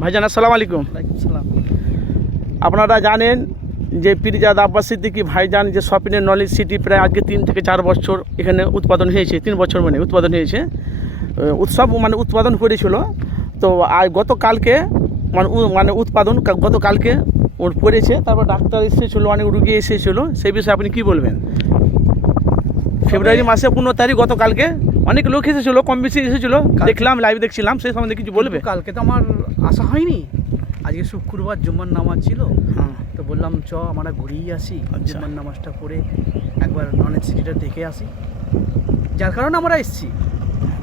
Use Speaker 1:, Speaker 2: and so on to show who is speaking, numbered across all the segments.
Speaker 1: ভাইজান আসসালামু আলাইকুম। আপনারা জানেন যে পিরিজাদ আব্বাস সিদ্দিকি ভাইজান যে শপিংয়ের নলেজ সিটি প্রায় আজকে তিন থেকে চার বছর এখানে উৎপাদন হয়েছে তিন বছর মানে উৎপাদন হয়েছে। উৎসব মানে উৎপাদন করেছিল। তো আর গতকালকে মানে মানে উৎপাদন গতকালকে ওর পড়েছে তারপর ডাক্তার এসেছিল অনেক রুগী এসেছিল। সেই বিষয়ে আপনি কি বলবেন? ফেব্রুয়ারি মাসে পনেরো তারিখ গতকালকে অনেক লোক এসেছিল কম বেশি এসেছিল। দেখলাম লাইভ দেখছিলাম সেই সম্বন্ধে কিছু বলবে?
Speaker 2: কালকে তো আমার আসা হয়নি। আজকে শুক্রবার জুম্মার নামাজ ছিল।
Speaker 1: হ্যাঁ।
Speaker 2: তো বললাম চ আমরা ঘুরিয়ে আসি
Speaker 1: আচ্ছা।
Speaker 2: জুম্মার নামাজটা পড়ে একবার নলেজ সিটিটা দেখে আসি। যার কারণে আমরা এসেছি।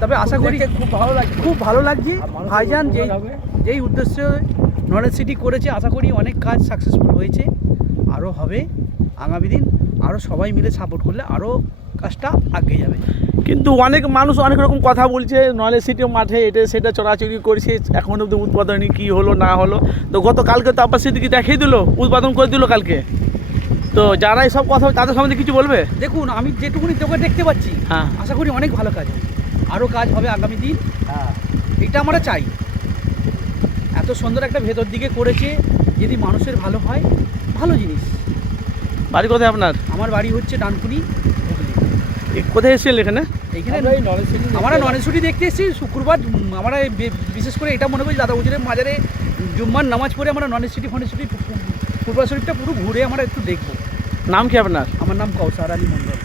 Speaker 2: তবে আশা করি খুব ভালো লাগছে। খুব ভালো লাগছে। ভাইজান যেই যেই উদ্দেশ্যে নলেজ সিটি করেছে আশা করি অনেক কাজ সাকসেসফুল হয়েছে। আরও হবে। আগামী দিন আরও সবাই মিলে সাপোর্ট করলে আরও কাজটা আগে যাবে।
Speaker 1: কিন্তু অনেক মানুষ অনেক রকম কথা বলছে নলেজ সিটি মাঠে এটা সেটা চড়াচড়ি করছে এখন অব্দি উৎপাদনে কি হলো না হলো। তো গতকালকে তো আব্বাস সিদ্দিকি দেখিয়ে দিল উৎপাদন করে দিল কালকে। তো যারা এই সব কথা তাদের সম্বন্ধে কিছু বলবে?
Speaker 2: দেখুন আমি যেটুকুনি তোকে দেখতে পাচ্ছি
Speaker 1: হ্যাঁ।
Speaker 2: আশা করি অনেক ভালো কাজ হবে। আরও কাজ হবে আগামী দিন। হ্যাঁ। এটা আমরা চাই। এত সুন্দর একটা ভেতর দিকে করেছে যদি মানুষের ভালো হয় ভালো জিনিস।
Speaker 1: বাড়ি কোথায় আপনার?
Speaker 2: আমার বাড়ি হচ্ছে ডানকুনি
Speaker 1: কোথায় এসেছিলেন এখানে?
Speaker 2: এইখানে আমরা নরেশ্বরী দেখতে এসেছি শুক্রবার আমরা বে- বিশেষ করে এটা মনে করি দাদা উজুরের মাজারে জুম্মার নামাজ পড়ে আমরা নরেশ্বরী ফনেশ্বরী ফুটবল শরীফটা পুরো ঘুরে আমরা একটু দেখব।
Speaker 1: নাম কি আপনার?
Speaker 2: আমার নাম কৌসার আলী মন্ডল